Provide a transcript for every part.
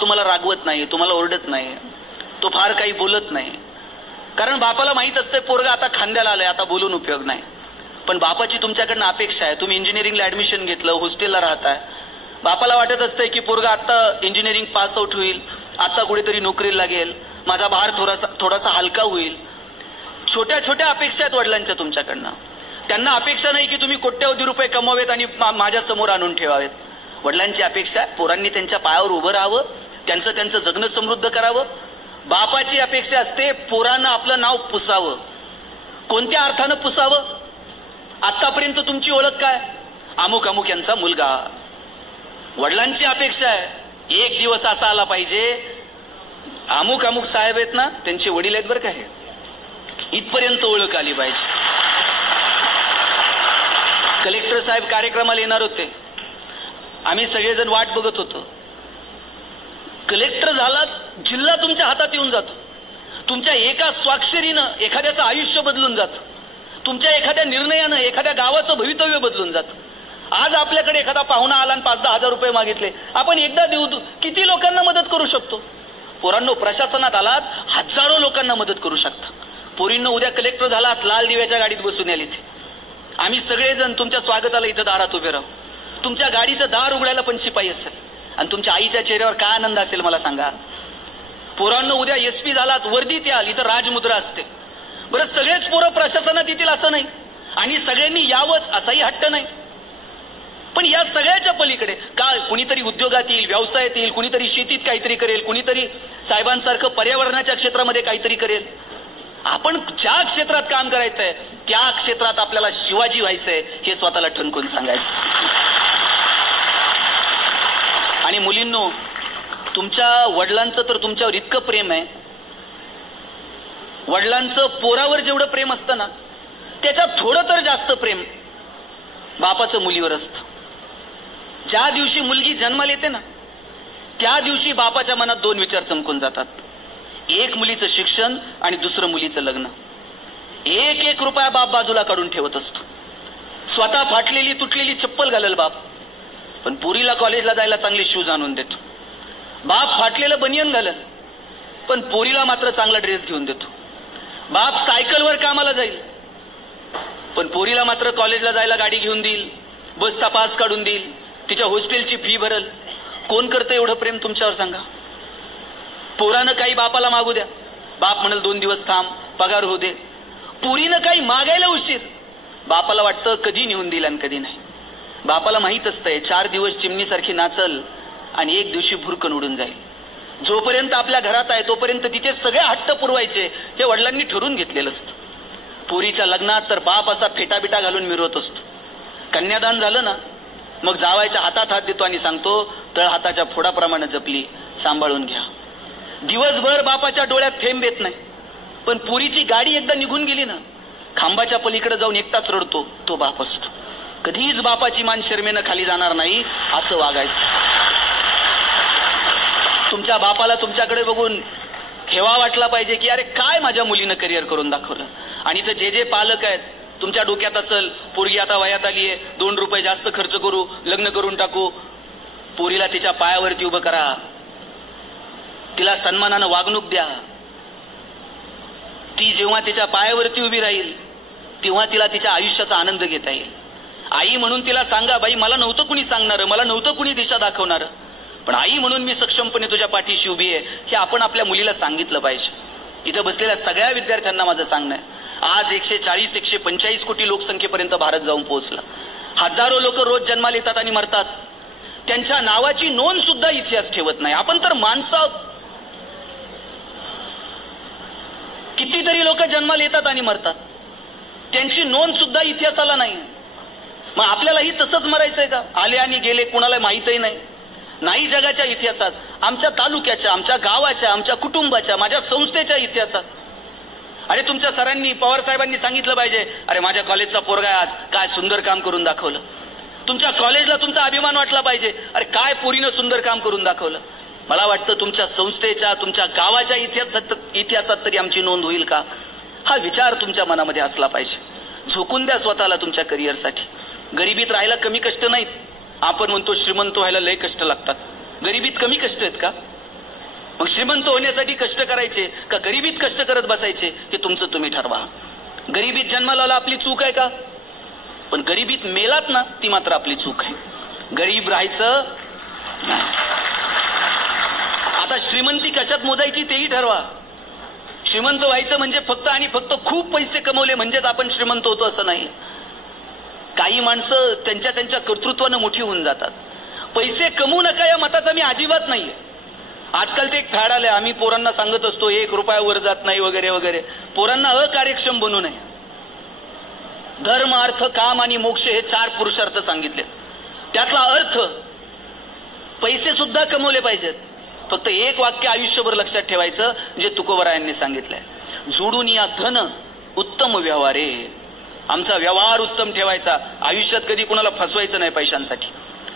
बाप तुम्हाला रागवत नाही, तुम्हाला ओरडत नाही, तो फार काही बोलत नाही. कारण बापाला माहित असतंय पोरगा आता खांद्याला आलाय, आता बोलून उपयोग नाही. पण बापाची तुमच्याकडनं अपेक्षा आहे. तुम्ही इंजिनिअरिंगला ऍडमिशन घेतलं, हॉस्टेलला राहताय. बापाला वाटत असतंय की पोरगा आता इंजिनिअरिंग पास आउट होईल, आता कुठेतरी नोकरीला लागेल, माझा भार थोडासा हलका होईल. छोट्या छोट्या अपेक्षा आहेत वडिलांच्या तुमच्याकडनं. त्यांना अपेक्षा नाही की तुम्ही कोट्यवधी रुपये कमवावेत आणि माझ्या समोर आणून ठेवावेत. वडिलांची अपेक्षा आहे पोरांनी त्यांच्या पायावर उभं राहावं, त्यांचं जगणं समृद्ध करावं. बापाची अपेक्षा असते पोरानं आपलं नाव पुसावं. कोणत्या अर्थानं पुसावं? आतापर्यंत तुमची ओळख काय? अमुक अमुक यांचा मुलगा. वडिलांची अपेक्षा आहे एक दिवस असा आला पाहिजे, अमुक अमुक साहेब आहेत ना, त्यांचे वडील आहेत बरं का, हे इथपर्यंत ओळख आली पाहिजे. कलेक्टर साहेब कार्यक्रमाला येणार होते, आम्ही सगळेजण वाट बघत होतो. कलेक्टर झाला, जिल्हा तुमच्या हातात येऊन जातो. तुमच्या एका स्वाक्षरीनं एखाद्याचं आयुष्य बदलून जातं. तुमच्या एखाद्या निर्णयानं एखाद्या गावाचं भवितव्य बदलून जातं. आज आपल्याकडे एखादा पाहुणा आला आणि 5-10 हजार रुपये मागितले, आपण एकदा देऊ, किती लोकांना मदत करू शकतो? पोरांनो, प्रशासनात आलात, हजारो लोकांना मदत करू शकता. पोरींनो, उद्या कलेक्टर झालात, लाल दिव्याच्या गाडीत बसून याल इथे. आम्ही सगळेजण तुमच्या स्वागताला इथं दारात उभे राहू. तुमच्या गाडीचं दार उघडायला पण शिपाई असेल आणि तुमच्या आईच्या चेहऱ्यावर काय आनंद असेल मला सांगा. पोरांनो, उद्या एसपी झालात, वर्दीत याल, इथं राजमुद्रा असते. बरं, सगळेच पोरं प्रशासनात येतील असं नाही आणि सगळ्यांनी यावंच असाही हट्ट नाही. पण या सगळ्याच्या पलीकडे का कुणीतरी उद्योगात येईल, व्यवसायात येईल, कुणीतरी शेतीत काहीतरी करेल, कुणीतरी साहेबांसारखं पर्यावरणाच्या क्षेत्रामध्ये काहीतरी करेल. आपण ज्या क्षेत्रात काम करायचंय त्या क्षेत्रात आपल्याला शिवाजी व्हायचंय हे स्वतःला ठणकून सांगायचं. आणि मुलींनो, तुमच्या वडिलांचं तर तुमच्यावर इतकं प्रेम आहे, वडिलांचं पोरावर जेवढं प्रेम असतं ना, त्याच्यात थोडं तर जास्त प्रेम बापाचं मुलीवर असतं. ज्या दिवशी मुलगी जन्माला येते ना, त्या दिवशी बापाच्या मनात 2 विचार चमकून जातात. एक, मुलीचं शिक्षण आणि दुसरं मुलीचं लग्न. 1-1 रुपया बाप बाजूला काढून ठेवत असतो. स्वतः फाटलेली तुटलेली चप्पल घालेल बाप, पण पोरीला कॉलेजला जायला चांगले शूज आणून देतो. बाप फाटलेलं बनियन घालेल, पण पोरीला मात्र चांगला ड्रेस घेऊन देतो. बाप सायकलवर कामाला जाईल, पण पोरीला मात्र कॉलेजला जायला गाडी घेऊन देईल, बसचा पास काढून देईल, तिच्या हॉस्टेलची फी भरल. कोण करतं एवढं प्रेम तुमच्यावर सांगा? पोरानं काही बापाला मागू द्या, बाप म्हणेल 2 दिवस थांब, पगार होऊ दे. पोरीनं काही मागायला उशीर, बापाला वाटतं कधी नेऊन दिल आणि कधी नाही. बापाला माहित असतंय 4 दिवस चिमणीसारखी नाचल आणि 1 दिवशी भुरकन उडून जाईल. जोपर्यंत आपल्या घरात आहे तोपर्यंत तिचे सगळे हट्ट पुरवायचे हे वडिलांनी ठरवून घेतलेलं असतं. पोरीच्या लग्नात तर बाप असा फेटाबिटा घालून मिरवत असतो. कन्यादान झालं ना, मग जावायच्या हातात हात देतो आणि सांगतो, तळ हाताच्या फोडाप्रमाणे जपली, सांभाळून घ्या. दिवसभर बापाच्या डोळ्यात थेंब येत नाही, पण पोरीची गाडी एकदा निघून गेली ना, खांबाच्या पलीकडे जाऊन एकटाच रडतो तो बाप असतो. कधीच बापाची मान शर्मेनं खाली जाणार नाही असं वागायचं. तुमच्या बापाला तुमच्याकडे बघून हेवा वाटला पाहिजे की अरे काय माझ्या मुलीनं करिअर करून दाखवलं. आणि तर जे पालक आहेत तुमच्या डोक्यात असेल, पोरगी आता वयात आलीये, 2 रुपये जास्त खर्च करू, लग्न करून टाकू. पोरीला तिच्या पायावरती उभं करा, तिला सन्मानानं वागणूक द्या. ती जेव्हा तिच्या पायावरती उभी राहील तेव्हा तिला तिच्या आयुष्याचा आनंद घेता येईल. आई म्हणून तिला सांगा, बाई मला नव्हतं कुणी सांगणार, मला नव्हतं कुणी दिशा दाखवणार, पण आई म्हणून मी सक्षमपणे तुझ्या पाठीशी उभी आहे हे आपण आपल्या मुलीला सांगितलं पाहिजे. इथं बसलेल्या सगळ्या विद्यार्थ्यांना माझं सांगणं आहे, आज 140-145 कोटी लोकसंख्येपर्यंत भारत जाऊन पोहोचला. हजारो लोक रोज जन्माला येतात आणि मरतात, त्यांच्या नावाची नोंद सुद्धा इतिहास ठेवत नाही. आपण तर माणसं आहोत. कितीतरी लोक जन्माला येतात आणि मरतात, त्यांची नोंद सुद्धा इतिहासाला नाही. मग आपल्यालाही तसंच मरायचंय का? आले आणि गेले, कुणाला माहितही नाही जगाच्या इतिहासात, आमच्या तालुक्याच्या, आमच्या गावाच्या, आमच्या कुटुंबाच्या, माझ्या संस्थेच्या इतिहासात. अरे तुमच्या सरांनी, पवार साहेबांनी सांगितलं पाहिजे, अरे माझ्या कॉलेजचा पोरगा आज काय सुंदर काम करून दाखवलं. तुमच्या कॉलेजला तुमचा अभिमान वाटला पाहिजे, अरे काय पोरीनं सुंदर काम करून दाखवलं. मला वाटतं तुमच्या संस्थेच्या, तुमच्या गावाच्या इतिहासात तरी आमची नोंद होईल का, हा विचार तुमच्या मनामध्ये असला पाहिजे. झोकून द्या स्वतःला तुमच्या करिअरसाठी. गरिबीत राहायला कमी कष्ट नाहीत. आपण म्हणतो श्रीमंत व्हायला लय कष्ट लागतात. गरिबीत कमी कष्ट आहेत का? मग श्रीमंत होण्यासाठी कष्ट करायचे का गरिबीत कष्ट करत बसायचे हे तुमचं तुम्ही ठरवा. गरिबीत जन्माला आला आपली चूक आहे का? पण गरिबीत मेलात ना ती मात्र आपली चूक आहे. गरीब राहायचं नाही. आता श्रीमंती कशात मोजायची तेही ठरवा. श्रीमंत व्हायचं म्हणजे फक्त आणि फक्त खूप पैसे कमवले म्हणजेच आपण श्रीमंत होतो असं नाही. काही माणसं त्यांच्या त्यांच्या कर्तृत्वानं मोठी होऊन जातात. पैसे कमवू नका या मताचा मी अजिबात नाहीये. आजकाल ते एक फॅड आले, आम्ही पोरांना सांगत असतो 1 रुपया वर जात नाही वगैरे वगैरे. पोरांना अकार्यक्षम बनू नये. धर्म, अर्थ, काम आणि मोक्ष हे 4 पुरुषार्थ सांगितले. त्यातला अर्थ पैसे सुद्धा कमवले पाहिजेत. फक्त एक वाक्य आयुष्यभर लक्षात ठेवायचं जे तुकोबरायांनी सांगितलंय, जोडून या धन उत्तम व्यवहारे. आमचा व्यवहार उत्तम ठेवायचा, आयुष्यात कधी कुणाला फसवायचं नाही पैशांसाठी.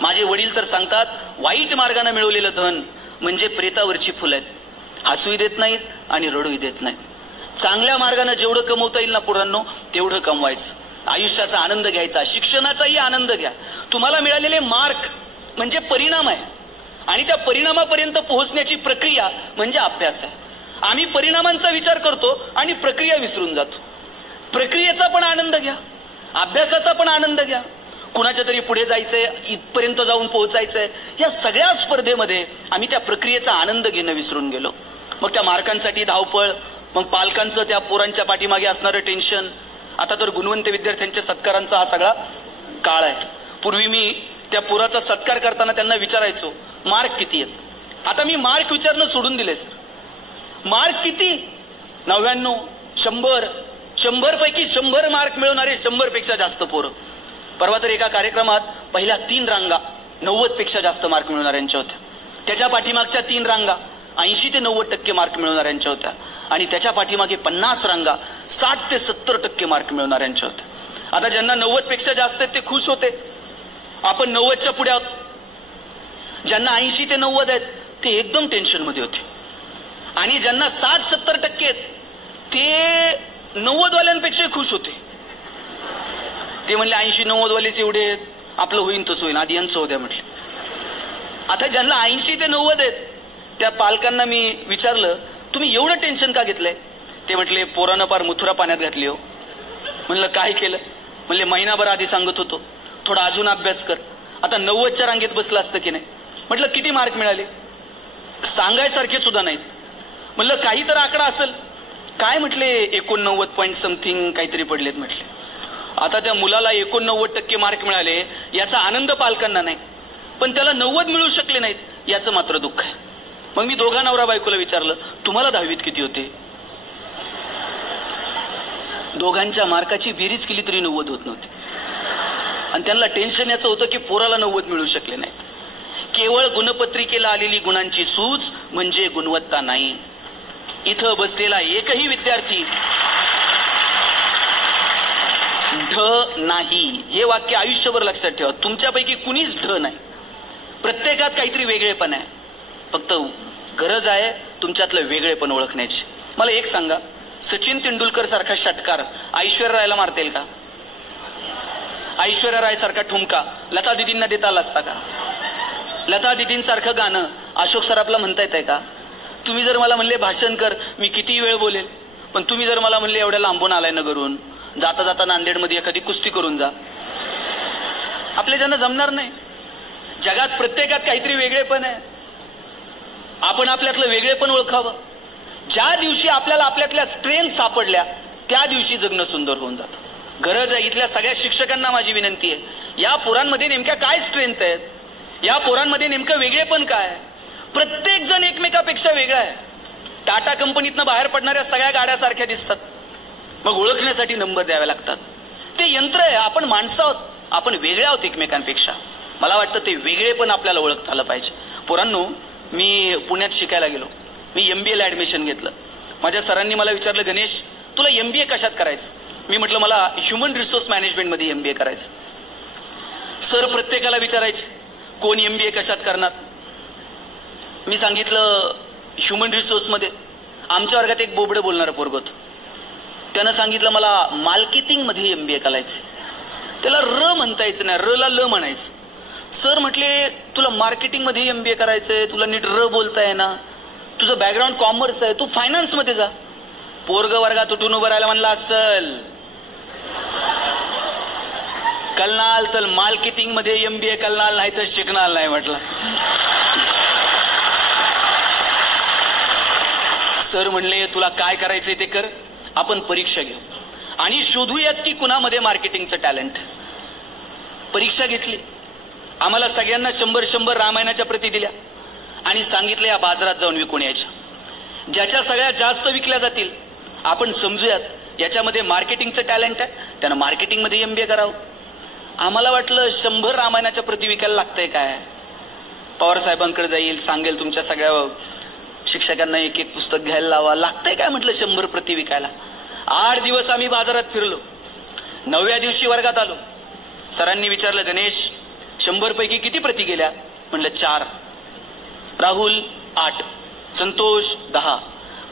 माझे वडील तर सांगतात वाईट मार्गाने मिळवलेलं धन म्हणजे प्रेतावरची फुलं आहेत. हसूही देत नाहीत आणि रडूही देत नाहीत. चांगल्या मार्गाने जेवढं कमवता येईल ना पोरांनो तेवढं कमवायचं. आयुष्याचा आनंद घ्यायचा, शिक्षणाचाही आनंद घ्या. तुम्हाला मिळालेले मार्क म्हणजे परिणाम आहे आणि त्या परिणामापर्यंत पोहोचण्याची प्रक्रिया म्हणजे अभ्यास आहे. आम्ही परिणामांचा विचार करतो आणि प्रक्रिया विसरून जातो. प्रक्रियेचा पण आनंद घ्या, अभ्यासाचा पण आनंद घ्या. कुणाच्या तरी पुढे जायचंय, इथपर्यंत जाऊन पोहोचायचंय, या सगळ्या स्पर्धेमध्ये आम्ही त्या प्रक्रियेचा आनंद घेणं विसरून गेलो. मग त्या मार्कांसाठी धावपळ, मग पालकांचं त्या पोरांच्या पाठीमागे असणारं टेन्शन. आता तर गुणवंत विद्यार्थ्यांच्या सत्कारांचा हा सगळा काळ आहे. पूर्वी मी त्या पोराचा सत्कार करताना त्यांना विचारायचो मार्क किती आहेत. आता मी मार्क विचारणं सोडून दिले सर. मार्क किती? 99, 100, 100 पैकी 100 मार्क मिळवणारे 100 पेक्षा जास्त पोरं. परवा तर एका कार्यक्रमात पहिल्या 3 रांगा 90 पेक्षा जास्त मार्क मिळवणाऱ्यांच्या होत्या. त्याच्या पाठीमागच्या 3 रांगा 80 ते 90% मार्क मिळवणाऱ्यांच्या होत्या आणि त्याच्या पाठीमागे 50 रांगा 60 ते 70% मार्क मिळवणाऱ्यांच्या होत्या. आता ज्यांना 90 पेक्षा जास्त आहेत ते खुश होते, आपण 90च्या पुढे आहोत. ज्यांना 80 ते 90 आहेत ते एकदम टेन्शन मध्ये होते आणि ज्यांना 60-70% आहेत ते 90 वाल्यांपेक्षा खुश होते. ते म्हणले 80-90 वालेच एवढे आहेत, आपलं होईन तसं होईन, आधी यांचं होत्या म्हटले. आता ज्यांना 80 ते 90 आहेत त्या पालकांना मी विचारलं तुम्ही एवढं टेन्शन का घेतलंय? ते म्हटले पोरानं पार मुथुरा पाण्यात घातली हो. म्हणलं काय केलं? म्हणले महिनाभर आधी सांगत होतो थोडा अजून अभ्यास कर, आता 90च्या रांगेत बसलं असतं की नाही. म्हटलं किती मार्क मिळाले? सांगायसारखे सुद्धा नाहीत. म्हणलं काही तर आकडा असेल. काय म्हटले 89 पॉईंट समथिंग काहीतरी पडलेत म्हटले. आता त्या मुलाला 89% मार्क मिळाले याचा आनंद पालकांना नाही, पण त्याला 90 मिळू शकले नाहीत याचं मात्र दुःख आहे. मग मी दोघा नवरा बायकोला विचारलं तुम्हाला 10वीत किती होते? दोघांच्या मार्काची बेरीज केली तरी 90 होत नव्हते आणि त्यांना टेन्शन याचं होतं की पोराला 90 मिळू शकले नाहीत. केवळ गुणपत्रिकेला आलेली गुणांची सूज म्हणजे गुणवत्ता नाही. इथं बसलेला एकही विद्यार्थी ढ नाही. हे वाक्य आयुष्यभर लक्षात ठेवा. तुमच्यापैकी कुणीच ढ नाही. प्रत्येकात काहीतरी वेगळेपण आहे. फक्त गरज आहे तुमच्यातलं वेगळेपण ओळखण्याची. मला एक सांगा, सचिन तेंडुलकर सारखा षटकार ऐश्वर्या रायला मारतेल का? ऐश्वर्या राय सारखा ठुमका लता दिदींना देता आला असता का? लता दिदींसारखं गाणं अशोक सराफला म्हणता येत आहे का? तुम्ही जर मला म्हणले भाषण कर मी किती वेळ बोलेल, पण तुम्ही जर मला म्हणले एवढ्या लांबून आलाय नगरून, जाता जाता नांदेडमध्ये एखादी कुस्ती करून जा, आपल्या ज्यांना जमणार नाही. जगात प्रत्येकात काहीतरी वेगळेपण आहे. आपण आपल्यातलं वेगळेपण ओळखावं. ज्या दिवशी आपल्याला आपल्यातल्या स्ट्रेंथ सापडल्या त्या दिवशी जगणं सुंदर होऊन जातं. गरज आहे इथल्या सगळ्या शिक्षकांना माझी विनंती आहे, या पोरांमध्ये नेमक्या काय स्ट्रेंथ आहेत, या पोरांमध्ये नेमकं वेगळेपण काय? प्रत्येक जण एकमेकापेक्षा वेगळा आहे. टाटा कंपनीतनं बाहेर पडणाऱ्या सगळ्या गाड्या सारख्या दिसतात, मग ओळखण्यासाठी नंबर द्यावे लागतात. ते यंत्र आहे, आपण माणसं आहोत, आपण वेगळे आहोत एकमेकांपेक्षा. मला वाटतं ते वेगळेपण आपल्याला ओळखता आलं पाहिजे. पोरांनो, मी पुण्यात शिकायला गेलो, मी MBA ला ऍडमिशन घेतलं. माझ्या सरांनी मला विचारलं गणेश तुला MBA कशात करायचं? मी म्हटलं मला ह्युमन रिसोर्स मॅनेजमेंट मध्ये MBA करायचं. सर प्रत्येकाला विचारायचे कोण MBA कशात करणार? मी सांगितलं ह्युमन रिसोर्स मध्ये. आमच्या वर्गात एक बोबडं बोलणारं पोरग होतं, त्यानं सांगितलं मला मार्केटिंग मध्ये MBA करायचं. त्याला र म्हणता यायचं नाही, र ला ल म्हणायचं. सर म्हटले तुला मार्केटिंग मध्ये MBA करायचंय, तुला नीट र बोलताय ना? तुझं बॅकग्राऊंड कॉमर्स आहे, तू फायनान्स मध्ये जा. पोरग वर्गात उठून उभं राहायला म्हणला असल कलनाल तर मार्केटिंग मध्ये MBA कलनाल नाही तर शिकणार नाही म्हटलं. सर म्हणले तुला काय करायचंय ते कर, आपण परीक्षा घेऊ आणि शोधूयात की कुणामध्ये मार्केटिंगचं टॅलेंट. परीक्षा घेतली. आम्हाला सगळ्यांना 100 रामायणाच्या प्रती दिल्या आणि सांगितलं या बाजारात जाऊन विकून यायच्या. ज्याच्या सगळ्यात जास्त विकल्या जातील आपण समजूयात याच्यामध्ये मार्केटिंगचं टॅलेंट आहे, त्यानं मार्केटिंगमध्ये MBA करावं. आम्हाला वाटलं 100 रामायणाच्या प्रती विकायला लागतंय काय, पवार साहेबांकडे जाईल, सांगेल तुमच्या सगळ्या शिक्षकांना एक एक पुस्तक घ्यायला लावा, लागतंय काय म्हटलं 100 प्रती विकायला. 8 दिवस आम्ही बाजारात फिरलो. 9व्या दिवशी वर्गात आलो. सरांनी विचारलं गणेश 100 पैकी किती प्रती गेल्या? म्हणलं 4. राहुल 8, संतोष 10.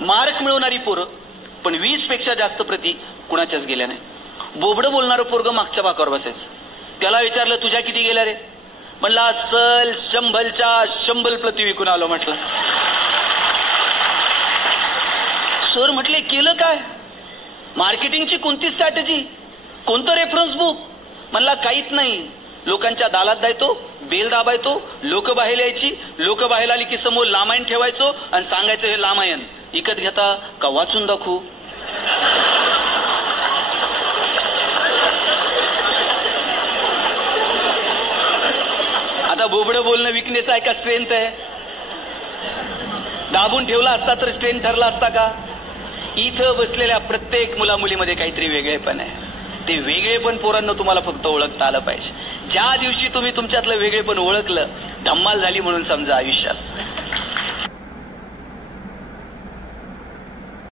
मार्क मिळवणारी पोरं पण 20 पेक्षा जास्त प्रती कुणाच्याच गेल्या नाही. बोबडं बोलणारं पोरग मागच्या भाकावर बसायचं. त्याला विचारलं तुझ्या किती गेल्या रे? म्हणलं असल 100 प्रती विकून आलो म्हटलं. सर म्हटले केलं काय? मार्केटिंगची कोणती स्ट्रॅटेजी, कोणतं रेफरन्स बुक? म्हणला काहीच नाही, लोकांच्या दालात जायचो, बेल दाबायचो, लोक बाहेर यायची, लोक बाहेर आली की समोर लामायण ठेवायचो आणि सांगायचं हे लामायण विकत घेता का वाचून दाखवू. आता बोबडं बोलणं विकनेस आहे का स्ट्रेंथ आहे? दाबून ठेवला असता तर स्ट्रेंथ ठरला असता का? इथं बसलेल्या प्रत्येक मुलामुलीमध्ये काहीतरी वेगळेपण आहे. ते वेगळेपण पोरांना तुम्हाला फक्त ओळखता आलं पाहिजे. ज्या दिवशी तुम्ही तुमच्यातलं वेगळेपण ओळखलं, धम्माल झाली म्हणून समजा आयुष्यात.